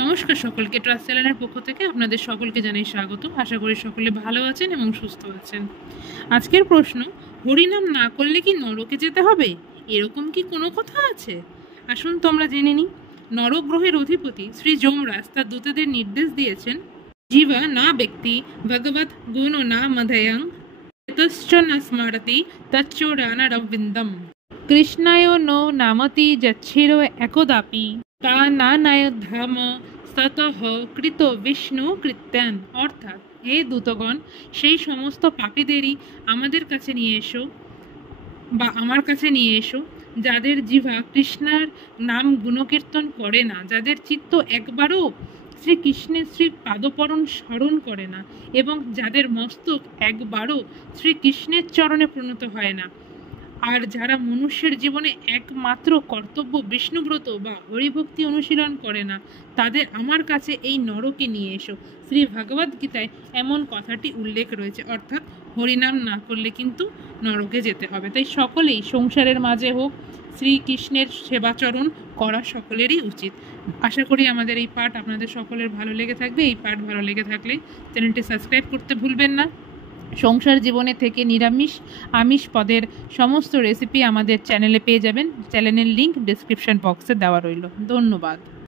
নমস্কার সকলকে, ট্রাস্ট চ্যানেলের পক্ষ থেকে আপনাদের সকলকে জানাই স্বাগত। আশা করি সকলে ভালো আছেন এবং সুস্থ আছেন। আজকের প্রশ্ন, হরিনাম না করলে কি নরকে যেতে হবে? এরকম কি কোনো কথা আছে? আসুন তোমরা জেনে নিই। নরক গ্রহের অধিপতি শ্রী যমরাজ তার দূতদের নির্দেশ দিয়েছেন, জীবা না ব্যক্তি ভগবত গুণ না মধয়ং তশ্চ ন স্মরতি তচ্চোরানরবিন্দম কৃষ্ণায় নো নামতি যচ্ছির একদাপি তা না নায়োধাম ততঃ কৃত বিষ্ণু কৃত্যান। অর্থাৎ, হে দূতগণ, সেই সমস্ত পাপীদেরই আমাদের কাছে নিয়ে এসো বা আমার কাছে নিয়ে এসো, যাদের জিহ্বা কৃষ্ণার নাম গুণকীর্তন করে না, যাদের চিত্ত একবারও শ্রীকৃষ্ণের শ্রী পাদপরণ স্মরণ করে না এবং যাদের মস্তক একবারও শ্রীকৃষ্ণের চরণে প্রণত হয় না, আর যারা মনুষ্যের জীবনে একমাত্র কর্তব্য বিষ্ণুব্রত বা হরিভক্তি অনুশীলন করে না, তাদের আমার কাছে এই নরকে নিয়ে এসো। শ্রী ভগবদ গীতায় এমন কথাটি উল্লেখ রয়েছে। অর্থাৎ, হরিনাম না করলে কিন্তু নরকে যেতে হবে। তাই সকলেই সংসারের মাঝে হোক, শ্রীকৃষ্ণের সেবাচরণ করা সকলেরই উচিত। আশা করি আমাদের এই পাঠ আপনাদের সকলের ভালো লেগে থাকবে। এই পাঠ ভালো লেগে থাকলে চ্যানেলটি সাবস্ক্রাইব করতে ভুলবেন না। সংসার জীবনে থেকে নিরামিষ আমিষ পদের সমস্ত রেসিপি আমাদের চ্যানেলে পেয়ে যাবেন। চ্যানেলের লিংক ডেসক্রিপশন বক্সে দেওয়া রইল। ধন্যবাদ।